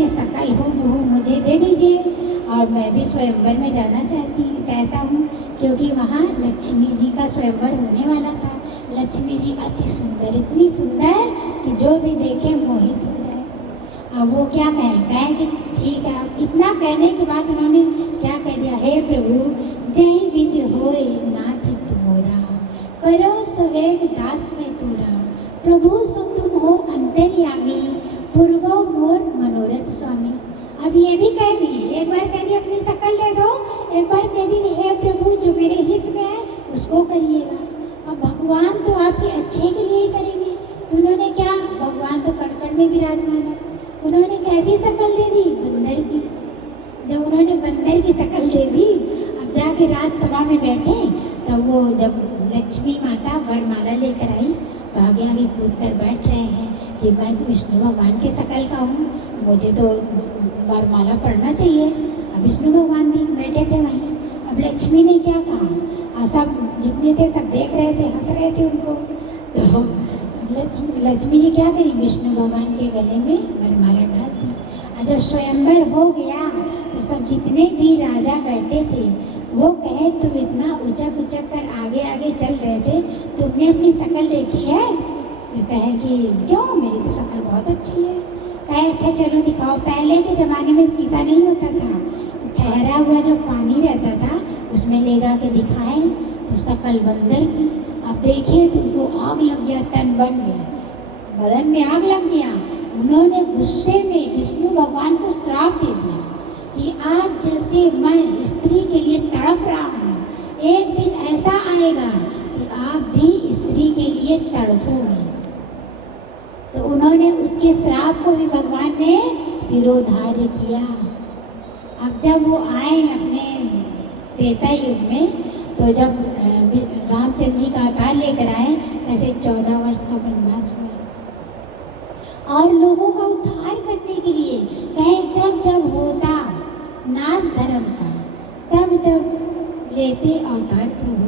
ऐसी शकल हूबहू मुझे दे दीजिए और मैं भी स्वयंवर में जाना चाहता हूँ, क्योंकि वहाँ लक्ष्मी जी का स्वयंवर होने वाला था। लक्ष्मी जी अति सुंदर, इतनी सुंदर कि जो भी देखे मोहित हो जाए। अब वो क्या कहें कि ठीक है। अब इतना कहने के बाद उन्होंने क्या कह दिया, हे प्रभु जय विधि होए नाथ तुमोरा, करो सवेग दास में तोरा, प्रभु सो तुम हो अंतर्यामी, पूर्वो मोर मनोरथ स्वामी। अब ये भी कह दिए, एक बार कह दिए अपनी शकल दे दो, एक बार कह दी हे प्रभु जो मेरे हित में है उसको करिएगा। अब भगवान तो आपके अच्छे के लिए ही करेंगे। तो उन्होंने क्या, भगवान तो कण में विराजमान है, उन्होंने कैसी शकल दे दी, बंदर की। जब उन्होंने बंदर की शकल दे दी, अब जाके राजसभा में बैठे, तो वो जब लक्ष्मी माता वरमाला लेकर आई तो आगे आगे कूद कर बैठ रहे हैं कि मैं तो विष्णु भगवान की शकल का हूँ, मुझे तो वरमाला पढ़ना चाहिए। अब विष्णु भगवान भी बैठे थे वहीं। अब लक्ष्मी ने क्या कहा, सब जितने थे सब देख रहे थे, हंस रहे थे उनको। तो लक्ष्मी जी क्या करी, विष्णु भगवान के गले में वरमाला डाल दी। और जब स्वयंवर हो गया तो सब जितने भी राजा बैठे थे वो कहे तुम इतना उचक उचक कर आगे आगे चल रहे थे, तुमने अपनी शकल देखी है? कहे कि क्यों, मेरी तो शकल बहुत अच्छी है। कहे अच्छा चलो दिखाओ। पहले के ज़माने में शीशा नहीं होता था, ठहरा हुआ जो पानी रहता था उसमें ले जाके दिखाएं तो शकल बंदर की। अब देखिए तुमको आग लग गया, तन बन गया, बदन में आग लग गया। उन्होंने गुस्से में विष्णु भगवान को श्राप दे दिया कि आज जैसे मैं स्त्री के लिए तड़प रहा हूँ, एक दिन ऐसा आएगा कि आप भी स्त्री के लिए तड़पोगे। तो उन्होंने उसके श्राप को भी भगवान ने सिरोधार्य किया। अब जब वो आए अपने त्रेता युग में, तो जब रामचंद्र जी का अवतार लेकर आए, कैसे 14 वर्ष का वनवास हुआ और लोगों का उद्धार करने के लिए कहे जब जब होता नाश धर्म का तब तब लेते अवतार प्रभु।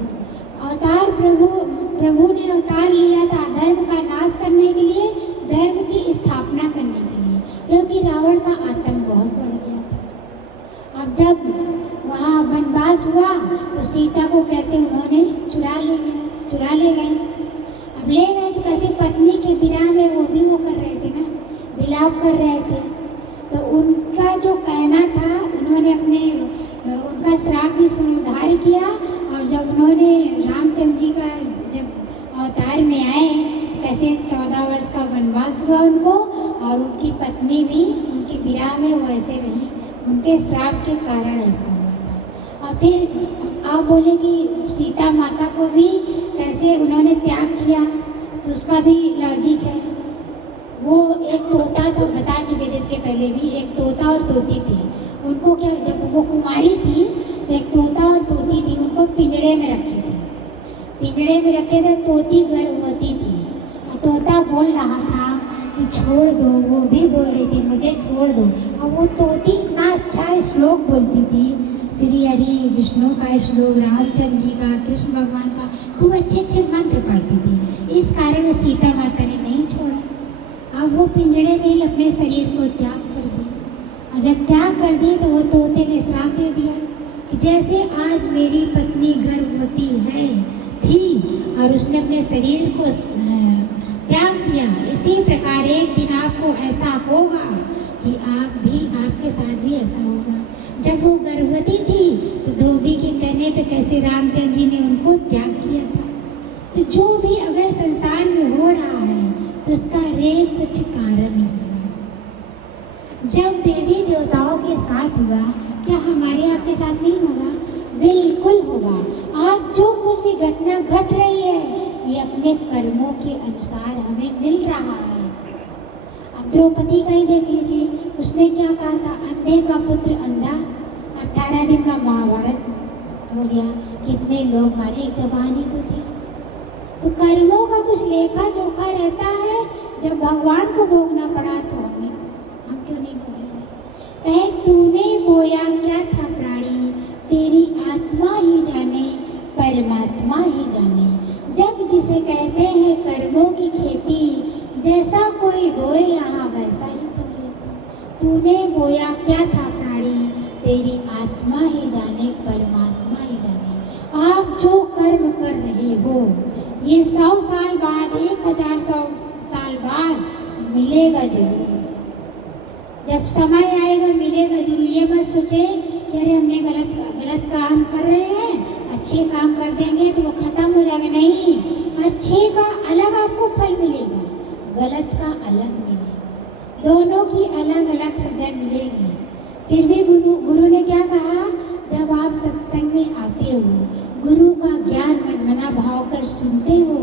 अवतार प्रभु ने अवतार लिया था धर्म का नाश करने के लिए, धर्म की स्थापना करने के लिए, क्योंकि रावण का आतंक बहुत बढ़ गया था। अब जब वहाँ वनवास हुआ तो सीता को कैसे उन्होंने चुरा ले गए। अब ले गए तो कैसे पत्नी के विरह में वो भी वो कर रहे थे ना, विलाप कर रहे थे। तो उनका जो कहना था, उन्होंने उनका श्राप भी सुधार किया। और जब उन्होंने रामचंद्र जी का जब अवतार में आए, कैसे 14 वर्ष का वनवास हुआ उनको, और उनकी पत्नी भी उनकी विरह में वैसे रही, उनके श्राप के कारण ऐसा हुआ था। और फिर आप बोले कि सीता माता को भी कैसे उन्होंने त्याग किया, तो उसका भी लॉजिक है। वो एक तोता तो बता चुके थे इसके पहले भी, एक तोता और तोती थी। उनको क्या, जब वो कुमारी थी तो एक तोता और तोती थी, उनको पिंजड़े में रखे थे। तोती गर्भवती थी और तोता बोल रहा था कि छोड़ दो, वो भी बोल रही थी मुझे छोड़ दो। और वो तोती इतना अच्छा श्लोक बोलती थी, श्री हरि विष्णु का श्लोक, रामचंद्र जी का, कृष्ण भगवान का, खूब अच्छे मंत्र पढ़ती थी। इस कारण सीता माता ने नहीं छोड़ा। अब वो पिंजड़े में ही अपने शरीर को त्याग कर दी। और जब त्याग कर दी तो वो तोते ने श्राप दे दिया कि जैसे आज मेरी पत्नी गर्भवती थी और उसने अपने शरीर को त्याग दिया, इसी प्रकार एक दिन आपको ऐसा होगा कि आपके साथ भी ऐसा होगा। जब वो गर्भवती थी तो धोबी के कहने पे कैसे रामचंद्र जी ने उनको त्याग किया था। तो जो भी अगर संसार में हो रहा है तो उसका कुछ कारण है। जब देवी देवताओं के साथ हुआ, क्या हमारे आपके साथ नहीं होगा? बिल्कुल होगा। आज जो कुछ भी घटना घट रही है ये अपने कर्मों के अनुसार हमें मिल रहा है। अब द्रौपदी का ही देख लीजिए, उसने क्या कहा था, अंधे का पुत्र अंधा, 18 दिन का महाभारत हो गया, कितने लोग मारे, एक जवान ही तो थी। तो कर्मों का कुछ लेखा जोखा रहता है, जब भगवान को भोगना पड़ा तो हम क्यों नहीं भोगेंगे? कहे तूने बोया क्या था प्राणी, तेरी आत्मा ही जाने, परमात्मा ही जाने। जग जिसे कहते हैं कर्मों की खेती, जैसा कोई बोए यहाँ वैसा ही फल लेते। तूने तूने बोया क्या था प्राणी, तेरी आत्मा ही जाने परमात्मा ही जाने। आप जो कर्म कर रहे हो ये 100 साल बाद 1000 साल बाद मिलेगा जरूर। जब समय आएगा मिलेगा जरूर। ये मत सोचे कि अरे हमने गलत काम कर रहे हैं, अच्छे काम कर देंगे तो वो खत्म हो जाएगा। नहीं, अच्छे का अलग आपको फल मिलेगा, गलत का अलग मिलेगा। दोनों की अलग अलग सजा मिलेगी। फिर भी गुरु ने क्या कहा, जब आप सत्संग में आते हो, गुरु का ज्ञान मनमना भाव कर सुनते हो,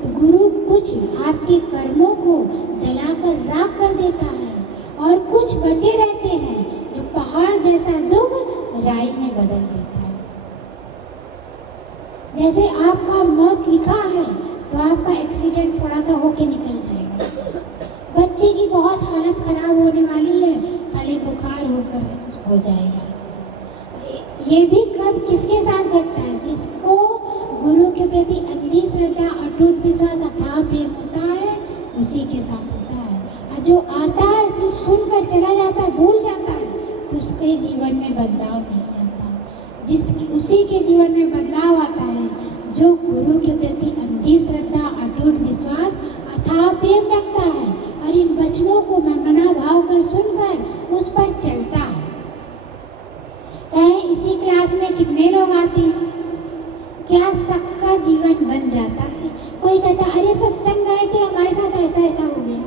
तो गुरु कुछ आपके कर्मों को जलाकर राख कर देता है और कुछ बचे रहते हैं जो पहाड़ जैसा दुख राई में बदल देता है। जैसे आपका मौत लिखा है तो आपका एक्सीडेंट थोड़ा सा होके निकल जाएगा। बच्चे की बहुत हालत खराब होने वाली है, खाली बुखार होकर हो जाएगा। ये भी कब किसके साथ घटता है, जिसको गुरु के प्रति अंधी श्रद्धा, अटूट विश्वास, अथाह प्रेम होता है, उसी के साथ होता है। और जो आता है सिर्फ सुनकर चला जाता है, भूल जाता है, तो उसके जीवन में बदलाव नहीं आता। उसी के जीवन में बदलाव आता है जो गुरु के प्रति अंधी श्रद्धा, अटूट विश्वास, अथाह प्रेम रखता है और इन वचनों को मनमना भाव कर सुनकर उस पर चलता है। कहें इसी क्लास में कितने लोग आते हैं, क्या सबका जीवन बन जाता है? कोई कहता अरे सत्संग गए थे, हमारे साथ ऐसा ऐसा हो गया,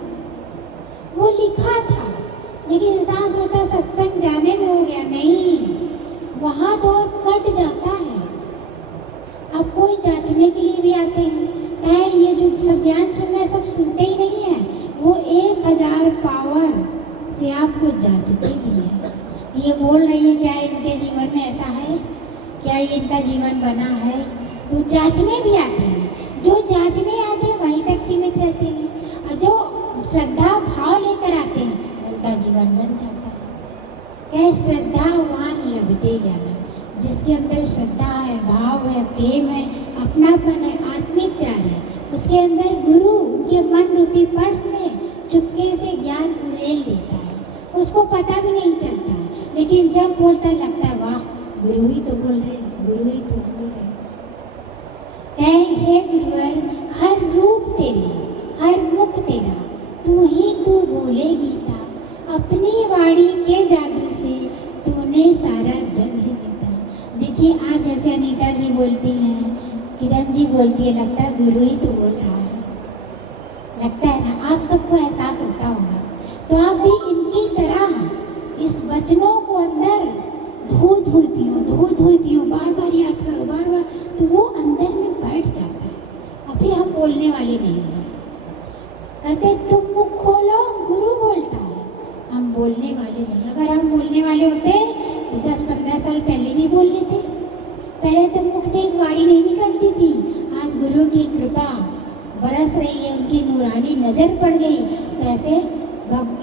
वो लिखा था, लेकिन इंसान सोचता सत्संग जाने में हो गया। नहीं, वहाँ तो कट जाता है। अब कोई जांचने के लिए भी आते हैं, कहे ये जो सब ज्ञान सुन रहे हैं सब सुनते ही नहीं है, वो 1000 पावर से आपको जांचते ही है। ये बोल रही है क्या इनके जीवन में ऐसा है, क्या ये इनका जीवन बना है, तो जांचने भी आते हैं। जो जांचने आते हैं वहीं तक सीमित रहते हैं, और जो श्रद्धा भाव लेकर आते हैं उनका जीवन बन जाता है। क्या श्रद्धावान लभते ज्ञान, जिसके अंदर श्रद्धा है, भाव है, प्रेम है, अपनापन है, आत्मिक प्यार है, उसके अंदर गुरु उनके मन रूपी पर्स में चुपके से ज्ञान उड़ेल देता है, उसको पता भी नहीं चलता। लेकिन जब बोलता लगता है वाह गुरु ही तो बोल रहे, गुरु ही तो बोल रहे। हे गुरुवर, हर रूप तेरे, हर मुख तेरा, तू ही तू बोले गीता, अपनी वाणी के जादू से तूने सारा जग ही जीता। देखिए आज जैसे अनीता जी बोलती हैं, किरण जी बोलती है, लगता है गुरु ही तो बोल रहा है, लगता है ना? आप सबको एहसास होता होगा। तो आप भी इनकी तरह इस वचनों को अंदर धो धो पियो, बार बार याद करो, बार बार, तो वो अंदर में बैठ जाता है और फिर हम बोलने वाले नहीं हैं। कहते तुम मुख खोलो, गुरु बोलता है, हम बोलने वाले नहीं। अगर हम बोलने वाले होते तो 10-15 साल पहले भी बोल लेते। पहले तो मुख से एक वाणी नहीं निकलती थी, आज गुरु की कृपा बरस रही है, उनकी नूरानी नजर पड़ गई, कैसे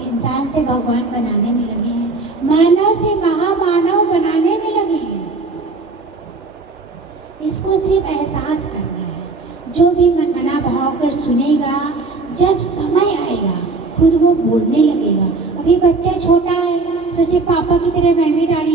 इंसान से भगवान बनाने में लगे हैं, मानव से महामानव बनाने में लगे हैं। इसको सिर्फ एहसास करना है। जो भी मनमना भाव कर सुनेगा, जब समय आएगा खुद वो बोलने लगेगा। अभी बच्चा छोटा है, सोचे पापा की तरह मैं भी डाली